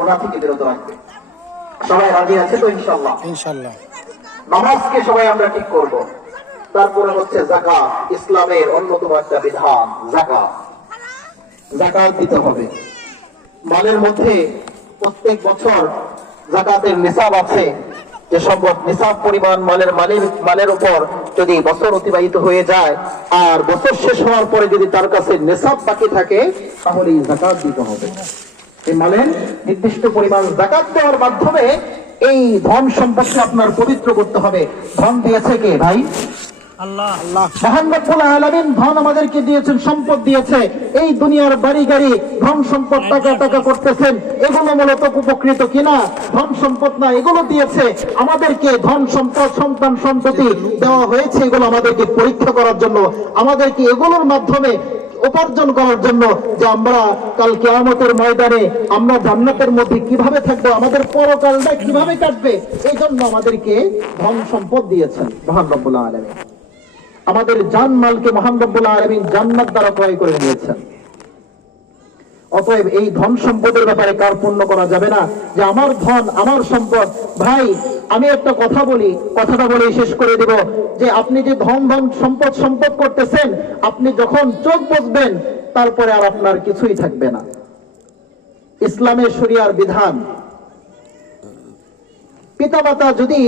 ওনা থেকে বিরত রাখবে সবাই রাজি আছে তো ইনশাল্লাহ ইনশাল্লাহ নামাজকে সবাই আমরা ঠিক করব। তারপরে হচ্ছে জাকাত ইসলামের অন্যতম একটা বিধান জাকাত জাকাত দিতে হবে। মালের মধ্যে প্রত্যেক বছর জাকাতের নিসাব আছে। যে সম্ভব নিসাব পরিমাণ মালের মালের মালের উপর যদি বছর অতিবাহিত হয়ে যায় আর বছর শেষ হওয়ার পরে যদি তার কাছে নিসাব বাকি থাকে তাহলে জাকাত দিতে হবে। এই মালের নির্দিষ্ট পরিমাণ জাকাত দেওয়ার মাধ্যমে এই ধন সম্পদকে আপনার পবিত্র করতে হবে। ধন দিয়েছে কে ভাই? আল্লাহ। আল্লাহ। মহান রব্বুল আলামিন ধন আমাদেরকে দিয়েছেন সম্পদ দিয়েছে। এই দুনিয়ার বাড়ি গাড়ি ধন সম্পদ টাকা টাকা করতেছেন এগুলো মূলত উপকৃত কিনা? ধন সম্পদ না এগুলো দিয়েছে। আমাদেরকে ধন সম্পদ সন্তান সন্ততি দেওয়া হয়েছে এগুলো আমাদেরকে পরীক্ষা করার জন্য। আমাদেরকে এগুলোর মাধ্যমে উপার্জন করার জন্য যে আমরা কাল কেয়ামতের ময়দানে, আমরা জান্নাতের মধ্যে কীভাবে থাকব, আমাদের পরকালটা কীভাবে কাটবে এই জন্য আমাদেরকে ধন সম্পদ দিয়েছেন মহান রব্বুল আলমী আমাদের জান মালকে মহান আলমী জান্নাত দ্বারা ক্রয় করে নিয়েছেন। অতএব এই ধন সম্পদের ব্যাপারে কার পূর্ণ করা যাবে না? যে আমার ধন, আমার সম্পদ। ভাই, আমি একটা কথা বলি, কথাটা বলে শেষ করে দেব। যে আপনি যে ধন ধন সম্পদ সম্পদ করতেছেন, আপনি যখন চোখ বসবেন, তারপরে আর আপনার কিছুই থাকবে না। ইসলামের শরিয়ার বিধান। পিতামাতা যদি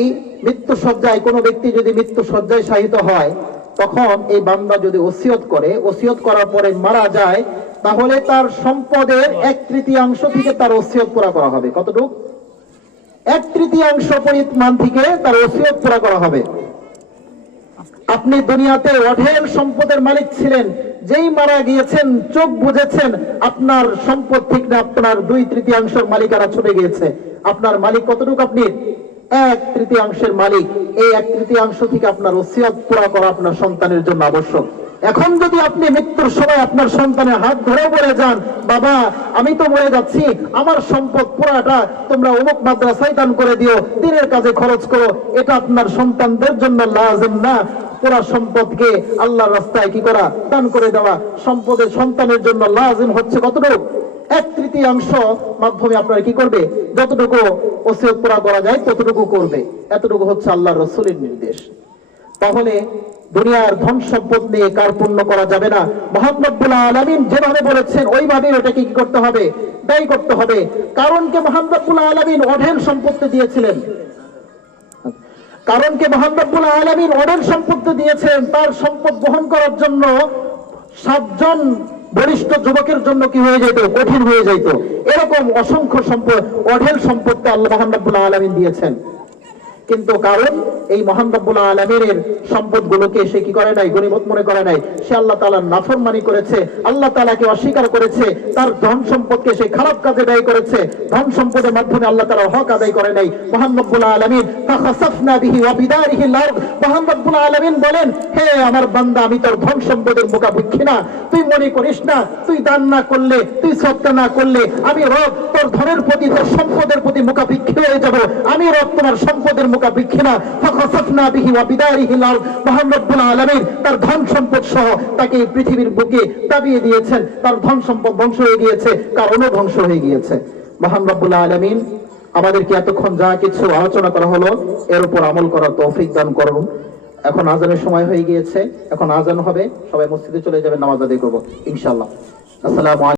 মৃত্যু সজ্জায় কোনো ব্যক্তি যদি মৃত্যু সজ্জায় শায়িত হয়, তখন এই বান্দা যদি ওসিয়ত করে, ওসিয়ত করার পরে মারা যায় তাহলে তার সম্পদের এক তৃতীয়াংশ থেকে তার ওসিয়ত পুরা করা হবে। কতটুকু? এক তৃতীয়াংশ পরিমাণ থেকে তার ওসিয়ত পুরা করা হবে। আপনি দুনিয়াতে অঢেল সম্পদের মালিক ছিলেন, যেই মারা গিয়েছেন, চোখ বুঝেছেন আপনার সম্পদ থেকে আপনার দুই তৃতীয়াংশের মালিকারা ছুটে গিয়েছে। আপনার মালিক কতটুকু আপনি? এক তৃতীয়াংশের মালিক। এই এক তৃতীয়াংশ থেকে আপনার ওসিয়াত পুরা করা আপনার সন্তানের জন্য আবশ্যক। এখন যদি আপনি মৃত্যুর সময় আপনার সন্তানের হাত ধরে বলে যান, বাবা, আমি তো মরে যাচ্ছি, আমার সম্পদ পুরাটা তোমরা অমুক মাদ্রাসায় দান করে দিও, দিনের কাজে খরচ করো, এটা আপনার সন্তানদের জন্য লাজেম না। পুরা সম্পদকে আল্লাহর রাস্তায় কি করা? দান করে দেওয়া। সম্পদের সন্তানের জন্য লাজিম হচ্ছে কতটুকু? এক তৃতীয়াংশ মাধ্যমে আপনারা কি করবে? যতটুকু ওসিয়ত পুরা করা যায়, ততটুকু করবে। এতটুকু হচ্ছে আল্লাহ রসুলের নির্দেশ। তাহলে দুনিয়ার ধন সম্পদ নিয়ে কার পূর্ণ করা যাবে না। মোহাম্মদুল আলমিন যেভাবে বলেছেন ওইভাবে ওটাকে কি করতে হবে? ব্যয় করতে হবে। কারণকে মোহাম্মদুল আলমিন অঢেল সম্পত্তি দিয়েছিলেন? কারণকে মোহাম্মদুল আলমিন অঢেল সম্পত্তি দিয়েছেন তার সম্পদ বহন করার জন্য সাতজন বরিষ্ঠ যুবকের জন্য কি হয়ে যেত কঠিন হয়ে যেত এরকম অসংখ্য সম্পদ, অঢেল সম্পত্তি আল্লাহ মোহাম্মদুল আলমিন দিয়েছেন। কিন্তু কারণ এই মহান রব্বুল আলমের সম্পদ গুলোকে সে কি করে নাই? গণিমত মনে করে নাই? সে আল্লাহ তালার নাফরমানি করেছে, আল্লাহ তালাকে অস্বীকার করেছে, তার ধন সম্পদকে সে খারাপ কাজে ব্যয় করেছে, ধন সম্পদের মাধ্যমে আল্লাহ তালা হক আদায় করে নাই। মহান রব্বুল আলমিন বলেন, হে আমার বান্দা, আমি তোর ধন সম্পদের মোকাবিক্ষি না। তুই মনে করিস না, তুই দান না করলে, তুই সত্তা না করলে, আমি রব তোর ধনের প্রতি, তোর সম্পদের প্রতি মোকাবিক্ষি হয়ে যাব। আমি রব তোমার সম্পদের মোকাবিক্ষি না। ফাখাসাফনা বিহি ওয়া বিদারিহি লাল। আলামিন তার ধন সম্পদ সহ তাকে এই পৃথিবীর বুকে দাবিয়ে দিয়েছেন। তার ধন সম্পদ ধ্বংস হয়ে গিয়েছে হয়ে গিয়েছে। আমাদেরকে এতক্ষণ যা কিছু আলোচনা করা হলো, এর উপর আমল করার তৌফিক দান করুন। এখন আজানের সময় হয়ে গিয়েছে, এখন আজান হবে, সবাই মসজিদে চলে যাবেন, নামাজ আদায় করব আলাইকুম।